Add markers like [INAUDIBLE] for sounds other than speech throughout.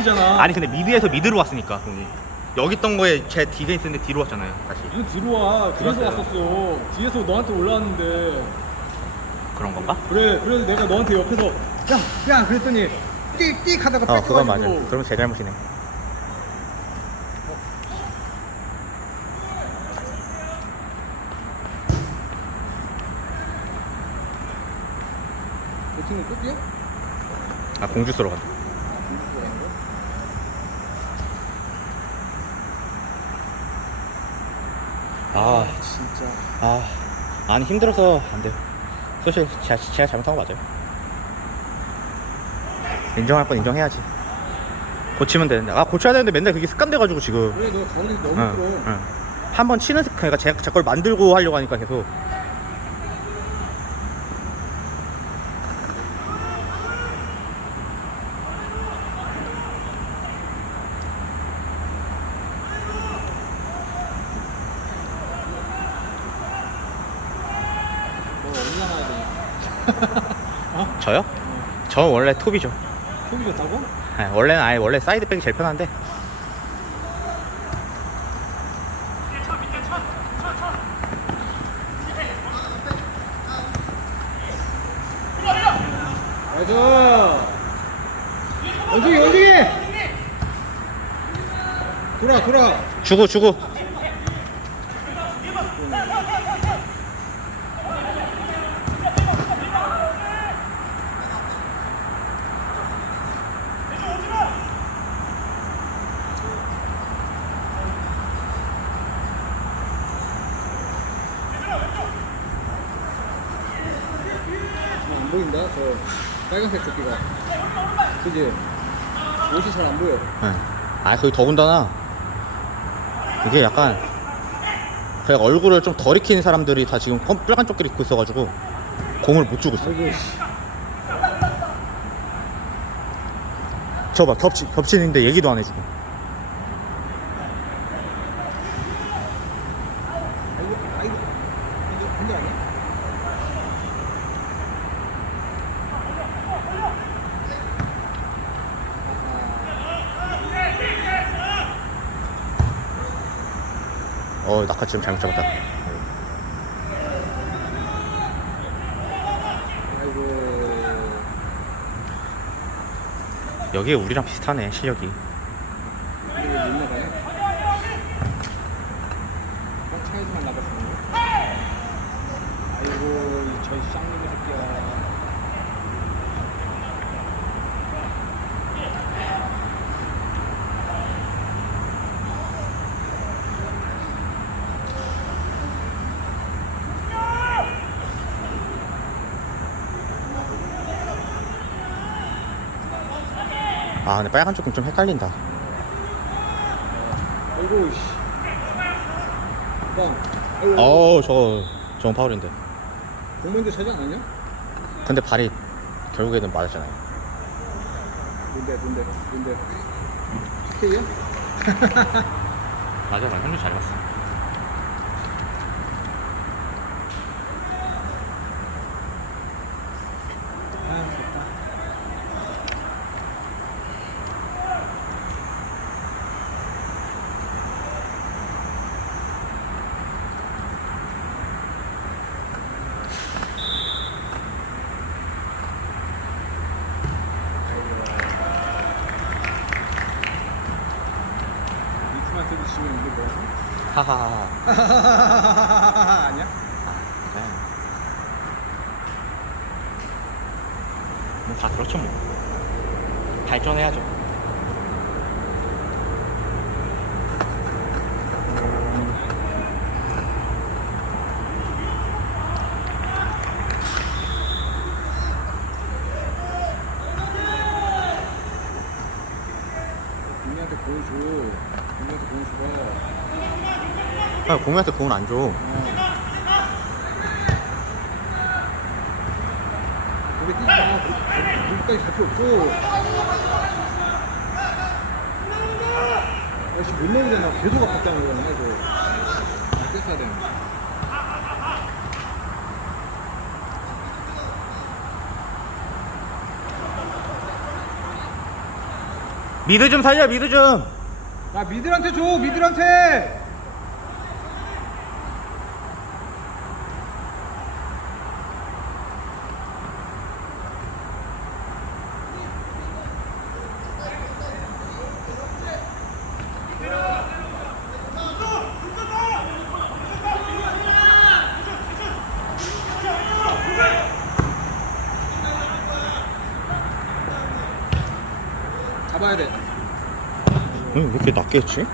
밀리잖아. 아니 근데 미드에서 미드로 왔으니까 공이 여기 있던 거에 제 뒤에 있었는데 뒤로 왔잖아요 다시 이거 뒤로 와. 뒤에서 들어왔어요. 왔었어. 뒤에서 너한테 올라왔는데. 그런 건가? 그래, 그래서 내가 너한테 옆에서 야, 야 그랬더니 띡띡 하다가 어 그건 뺏겨가지고. 맞아 그러면 제 잘못이네 그 친구 또 뛰어? 아 공주 쏘러 간다 아, 진짜. 아, 아니 힘들어서 안 돼요. 사실 제가, 제가 잘못한 거 맞아요. 인정할 건 인정해야지. 고치면 되는데, 아 고쳐야 되는데 맨날 그게 습관돼가지고 지금. 그래, 너 가운데 너무 응, 끌어. 응. 한번 치는 습관, 그러니까 제, 제걸 만들고 하려고 하니까 계속. 너 어디 나가야 되냐? 저요? 저 원래 톱이죠. 톱이 좋다고? 네, 원래는 아예 원래 사이드백이 제일 편한데. 맞아. 원중이, 원중이! 돌아, 돌아. 주고 주고. 지금 안 보인다, 저 빨간색 조끼가. 그지? 옷이 잘 안 보여. 네. 아 거기 더군다나 이게 약간 그냥 얼굴을 좀 덜 익힌 사람들이 다 지금 검- 빨간 조끼를 입고 있어가지고 공을 못 주고 있어. 아이고, 씨. 저봐 겹치 겹치는데 얘기도 안 해주고. 아이고, 아이고. 이거 아니야? 어 낙하 지금 잘못 잡았다. 여기 우리랑 비슷하네 실력이. 이거 왜 나가냐? 딱 차에서만 나갔어. 아이고, 이 저희 쌍놈의 새끼야. 아 근데 빨간 조금 좀 헷갈린다. 아이고, 씨. 빵. 아이고. 어우 저거 저건 파울인데. 공문제 차지 않았냐? 근데 발이 결국에는 맞았잖아요. 뭔데, 뭔데, 뭔데. PK야? 맞아 나 현주 잘 봤어. 아, 좋다. 이 팀한테도 지면 이게 뭐야? 하하하. 아니야? 네. 뭐다 그렇죠 뭐. 발전해야죠. 국민한테 보여줘. 국민한테 보여줘봐. 아, 공유한테 공은 안 줘. 우리. 우리까지 갈 필요 없어. 역시 못 넣으잖아. 계속 아팠다는 거잖아, 이거. 뺐어야 되는 미드 좀 살려 미드 좀 야 미들한테 줘 미들한테 잡아야 돼 응, 왜 이렇게 낮게 했지?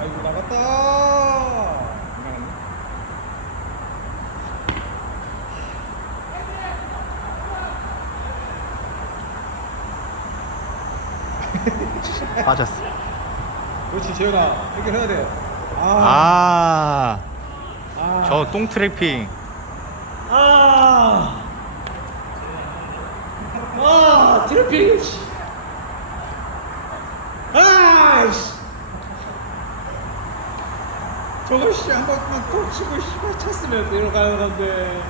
아이고 나갔다 안 나갔네 빠졌어 그렇지 재현아 이렇게 해야 돼 아, 아. 저똥 트래핑 아. 아, 트래핑. 씨. 아이씨. 저거 씨, 한 번만 또 치고 씨발 찼으면 내려가는 건데.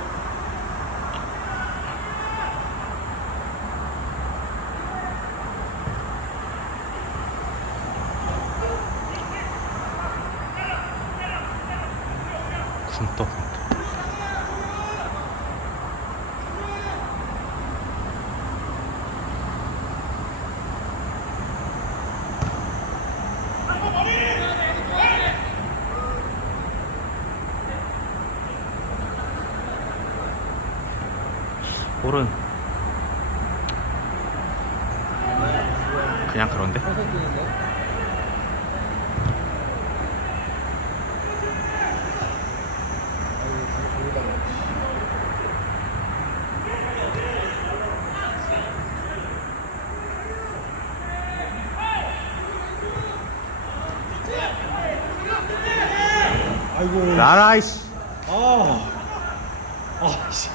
볼은 그냥 그런데? 서서 뛰는데. 아이고, 저기 저기다가. 아이고. 나라이씨 아. 아, 씨.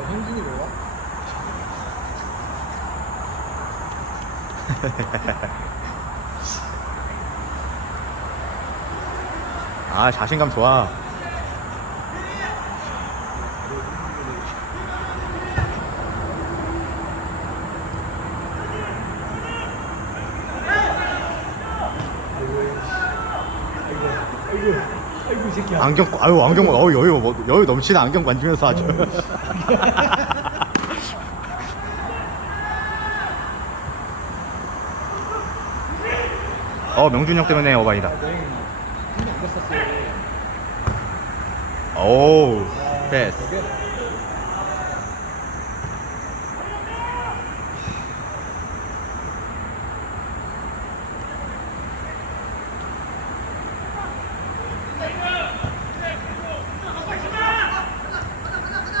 야, 현진이 왜 와? [LAUGHS] 아 자신감 좋아. 안경 아유 안경 어우 여유 뭐- 여유 넘치는 안경 만지면서 아주 [LAUGHS] 명준이 형 때문에 됐었어요. 오우 패스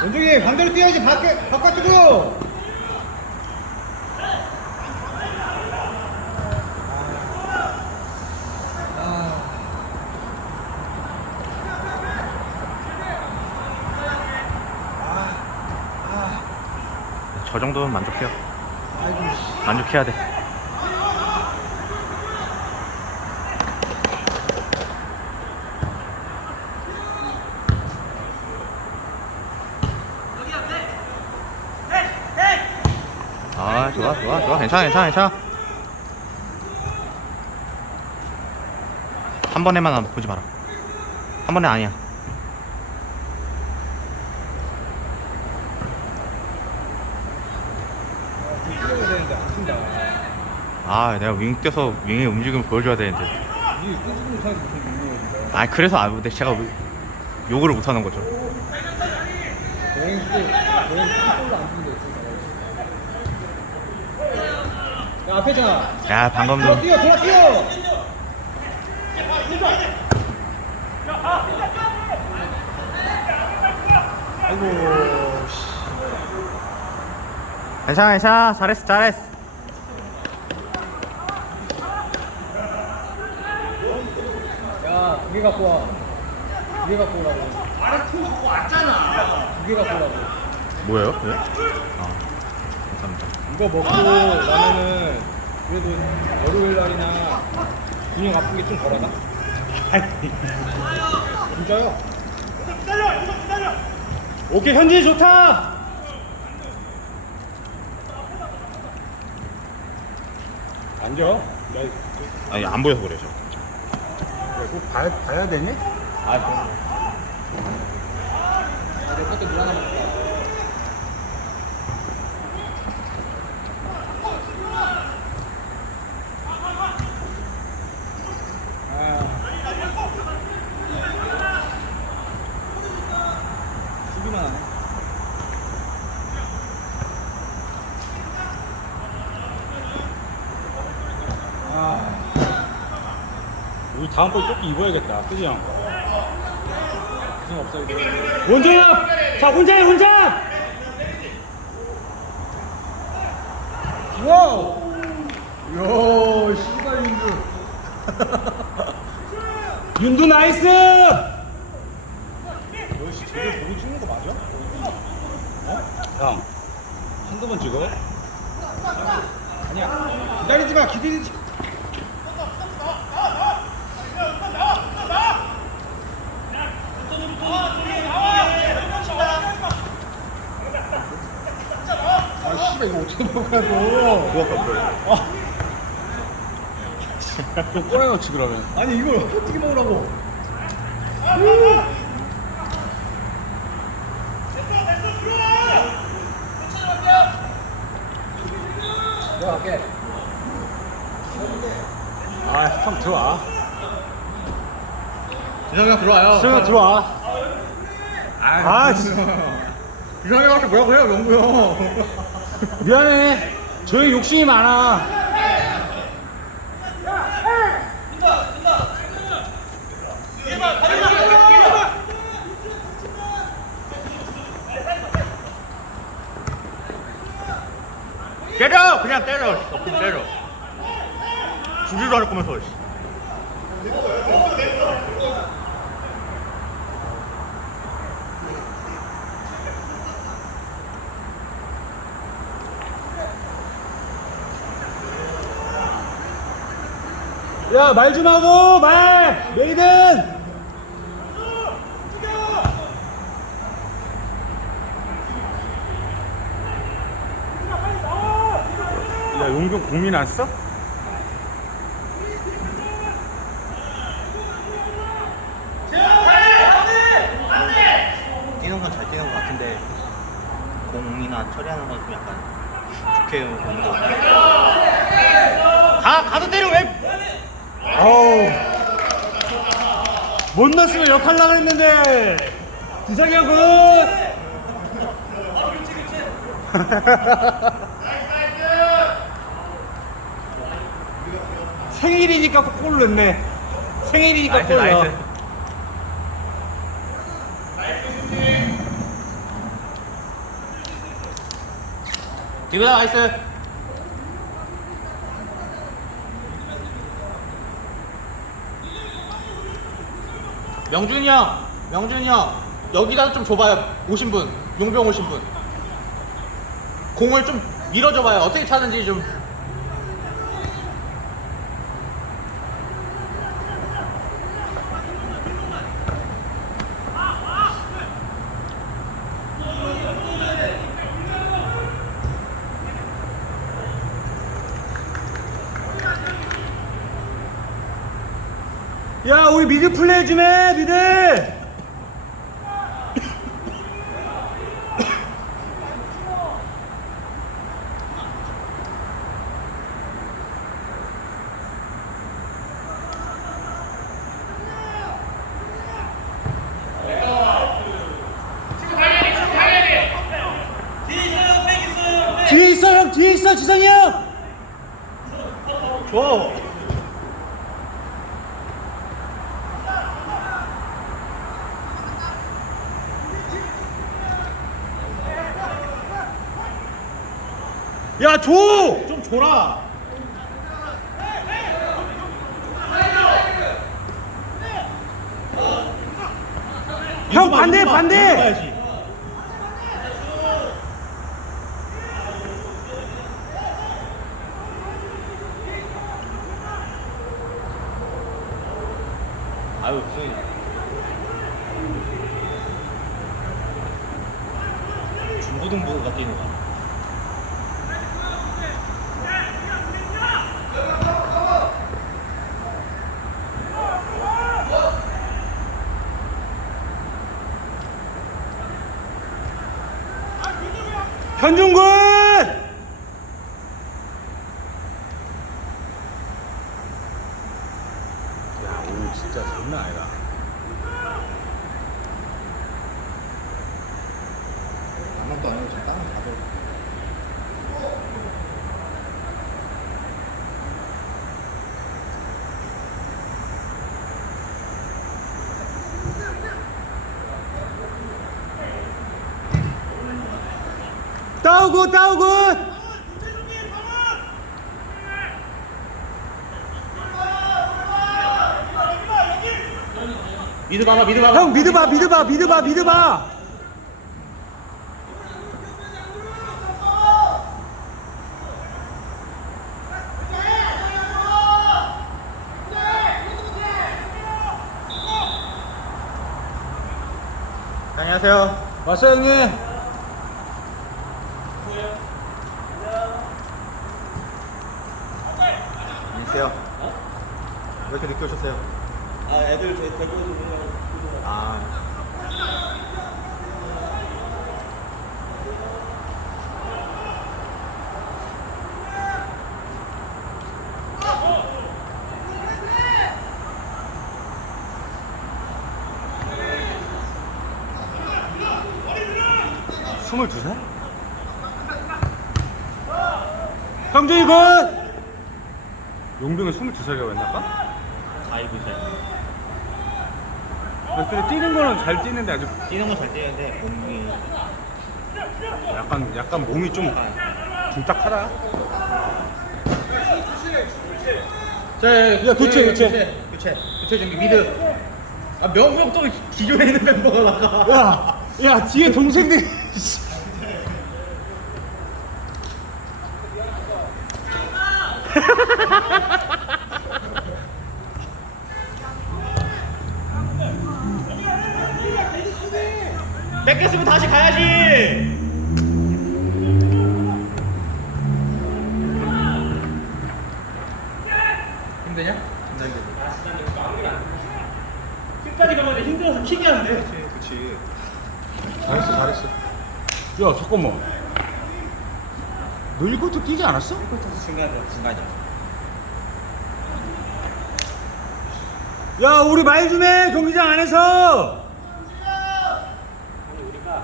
원중이 반대로 뛰어야지 밖에 바깥으로. 정도면 만족해요. 만족해야 돼. 아 좋아 좋아 좋아 괜찮아 괜찮아 괜찮아 한 번에만 보지 마라 한 번에 아니야 아 내가 윙 뛰어서 윙의 움직임을 보여줘야 되는데. 아 그래서 아 근데 제가 왜- 요구를 못하는 거죠 골로 안 뛰는데 야. 야 방금도 돌아 뛰어 돌아 뛰어. 아이고 씨. 괜찮아 괜찮아 잘했어 잘했어 야, 두개 갖고 와. 두개 갖고 오라고. 아래통 갖고 왔잖아. 두개 갖고 오라고. 뭐예요? 네? 아 감사합니다 이거 먹고 나면은 그래도 월요일 날이나 근육 아픈 게좀 덜하다? 진짜요? 오케이 현진이 좋다. 앉아. 나 아니 안 보여서 그래 저 꼭 봐야, 봐야 되니? 아, 그럼. 내 것도 물 하나 먹자. 아. 수비만 하네. 우리 다음번에 조끼 입어야겠다. 그지 형? 무슨 없어 이거. 원정아! 자, 혼자야, 혼자! 와우! 야, [LAUGHS] 씨발 인구. 윤두 나이스! 너씨 제대로 보고 찍는 거 맞아? 형, 한두 번 찍어? 아니야. 기다리지 마, 기다리지. 아, 씨발 이거 어떻게 먹으라고? 누가 깜짝이야 좀 꺼내놓지, 그러면. 아니 이걸 어떻게 먹으라고? 내가 갈게. 아, 형 들어와. 주성이 형 들어와요. 수영아 들어와. 아, 주성이 형한테 뭐라고 해요, 명구 형. 미안해. 저희 욕심이 많아. 때려 그냥 때려 어필 때려 주지도 않을 거면서 씨. 야, 말 좀 하고, 말! 메이든! 야, 용병 국민 안 써? 뛰는 건 잘 뛰는 것 같은데 공이나 처리하는 건 좀 약간 좋게 보는 거 가! 가서 때려 왜! 못 넣었으면 역할라 그랬는데! 두상이 형 굿! [LAUGHS] 생일이니까 골을 넣네. 생일이니까 골 넣어. 나이스 이거다 나이스 명준이 형 명준이 형. 여기다 좀 줘봐요. 오신 분 용병 오신 분. 공을 좀 밀어줘봐요. 어떻게 차는지 좀 야 우리 미드 플레이 좀 해 미드 뒤에 있어 형 뒤에 지성이 형. 좋아 야, 줘! 좀 줘라. 형 반대 반대. 아유 무슨 중고등부가 뛰는 거야. 현중군! 야 오늘 진짜 장난 아니다. 아무것도 안 하고 지금 땅을 가져. 따오고 따오고! 미드 봐봐 미드 봐봐. 형 믿어봐 믿어봐 믿어봐 믿어봐 안녕하세요. 왔어 형님 22살? 형준이 군! 용병이 22살이라고 했나 까? 아이고 잘 근데 뛰는 거는 잘 뛰는데 아주 뛰는 건 잘 뛰는데 몸이 약간 약간 몸이 좀 아. 중딱하다. 자, 야, 교체, 교체. 교체 교체 준비 미드 아 명부형 기존에 있는 멤버가 나가 야, 야 뒤에 동생들이 뺏겼으면 다시 가야지. 힘드냐? 끝까지 가면 힘들어서 킥이 안 돼. 그렇지. 잘했어, 잘했어. 야 잠깐만 너 이것도 뛰지 않았어? 중간에 중간이야. 야 우리 말 좀 해 경기장 안에서 오늘 우리가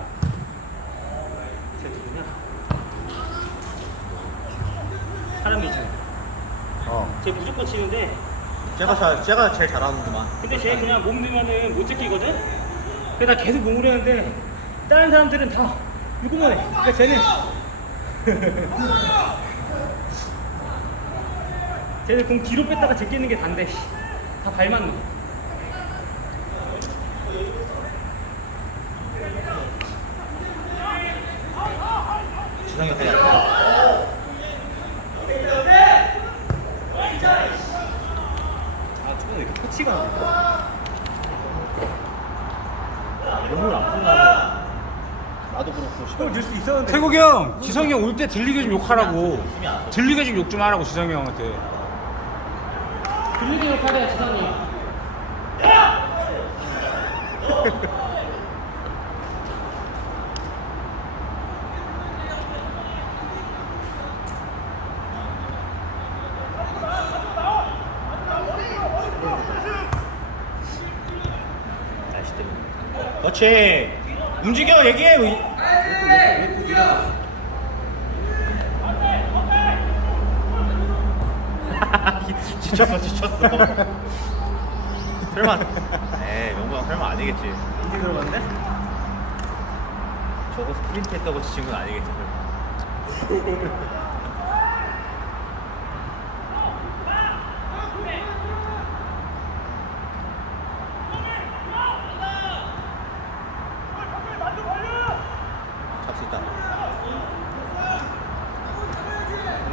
제 누구냐? 사람이 지금 어. 쟤 무조건 치는데 제가 잘, 제가 제일 잘하는구만. 근데 쟤 그냥 몸 들면은 못 제끼거든? 그래서 나 계속 몸을 했는데 다른 사람들은 다 이거만 해 그러니까 쟤는 [LAUGHS] 쟤는 공 뒤로 뺐다가 제끼는 게 단데 씨. 다 발맞네 주상이 어때? 아 안 돼? 몸을 안 풀나 나도 그렇고 시간 넣을 수 있었는데. 태국이 형 지성이 형 올 때 들리게 좀 욕하라고. 들리게 좀 욕 좀 하라고 지성이 형한테. 들리게 욕하래 지상이 그렇지. 움직여 얘기해. [LAUGHS] 지쳤어 지쳤어. 설마. 에이 명방 설마 아니겠지. 이제 들어갔네? 저거 스프린트 했다고 지친 건 아니겠지. 설마. 잡수 있다.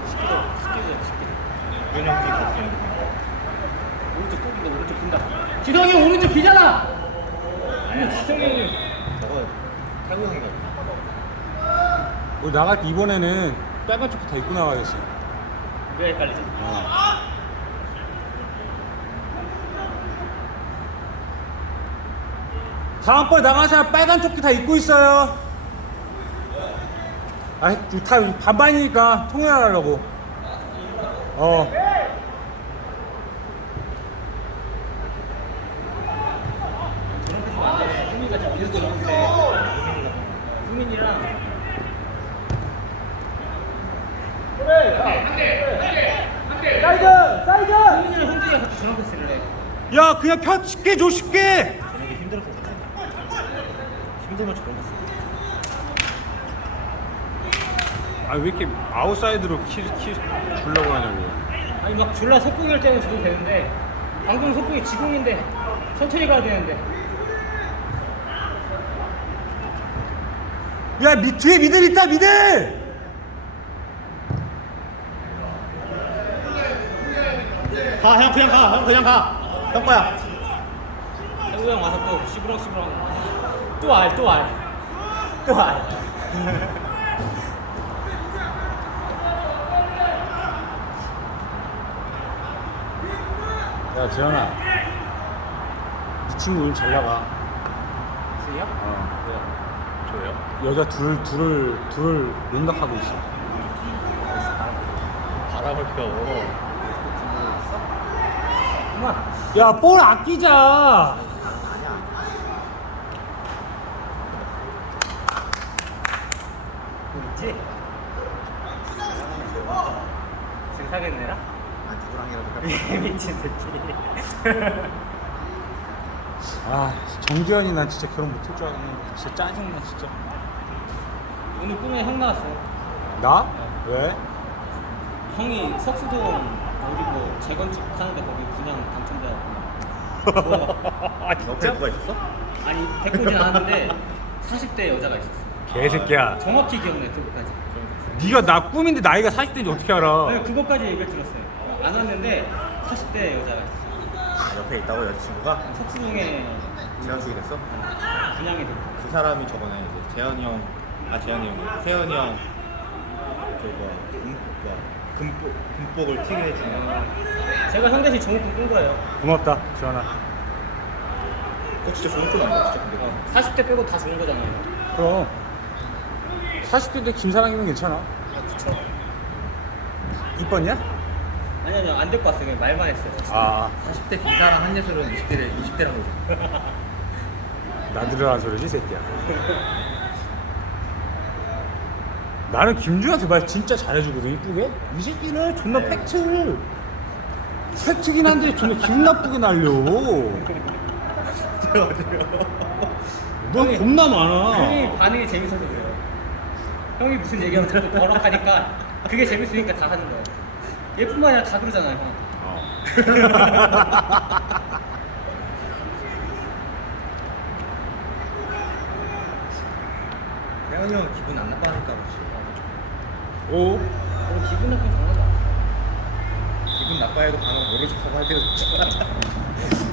스키도 스키도 스키도 윤영 뒤 잡수 있는 오른쪽 오른쪽 빈다 지성이 형 오른쪽 비잖아 아니야 지성이 형이 저거 태구 형이가. 우리 나갈 때 이번에는 빨간 쪽도 다 입고 나가야겠어. 왜 헷갈리지? 다음번에 나가는 사람 빨간 조끼 다 입고 있어요. 아, 다 반반이니까 통일하려고. 어. 저런 패스 안돼 흥민이가 좀 비슷해 비슷해 흥민이랑 사이드 사이드 흥민이랑 흥민이가 같이 저런 패스를 해 야, 그냥 펴 쉽게 줘 쉽게. 저녁에 힘들어서 그렇지. 힘들면 저런 거 써. 아, 왜 이렇게 아웃사이드로 키, 키 주려고 하냐고. 아니 막 졸라 속공일 때는 줘도 되는데 방금 속공이 지공인데 천천히 가야 되는데 야, 미, 뒤에 미들 있다, 미들. 가, 형 그냥 가, 형 그냥 가. 형 거야. 태우 형 와서 또 시부렁시부렁 또알또알또알 [LAUGHS] 야, 재현아. 이 친구 오늘 잘 나가. 승이요? 어. 저요? 여자 둘, 둘을, 둘을 농락하고 있어. 바람을 펴. 야, 볼 아끼자. 뭐 있지? 지금 사겠네라? 아 누구랑이라도 [LAUGHS] 미친 새끼 아, 정지현이 난 진짜 결혼 못할 줄 알았는데. 진짜 짜증나, 진짜. 오늘 꿈에 형 나왔어요 나? 왜? 형이 석수동 어디 뭐 재건축 하는데 거기 그냥 당첨돼갖고 아 진짜? 누가 있었어? 아니 데리고진 않았는데 40대 여자가 있었어 개새끼야. 정확히 기억나요 그거까지 네가 나 꿈인데 나이가 40대인지 어떻게 알아? 아니 그거까지 얘기를 들었어요 안 왔는데 40대 여자가 있었어 아, 옆에 있다고 여자친구가 석수동에 재현숙이 됐어? 분양이 됐고 그 사람이 저번에 이제 재현이 형, 아 재현이 형, 세현이 형, 저거 금, 뭐야, 금복, 금복을 튀게 해주는. 제가 형 대신 좋은 꿈꾼 거예요 고맙다, 지현아. 그거 진짜 좋은 꿈 아니야, 진짜 근데. 40대 빼고 다 좋은 거잖아요 그럼 40대인데 김사랑이면 괜찮아. 그쵸 이뻤냐? 아니 아니요 안 데리고 왔어요 그냥 말만 했어요 아, 40대 김사랑 한예슬은 20대를 20대라고 그러지. 나들으라는 소리지, 이 새끼야. [LAUGHS] 나는 김주한테 말 진짜 잘해주거든, 이쁘게. 이 새끼는 존나 네. 팩트. 팩트긴 한데 존나 기분 나쁘게 날려. 너 겁나 많아. 형이 반응이 재밌어서 그래요 형이 무슨 얘기하면 자꾸 버럭하니까 그게 재밌으니까 다 하는 거예요 얘뿐만 아니라 다 그러잖아요 형 [LAUGHS] 세현이 형 기분 안 나빠하니까 그렇지. 오. 어, 기분 나쁜 아니야 기분 나빠해도 가는 척하고 할 때가 좋잖아.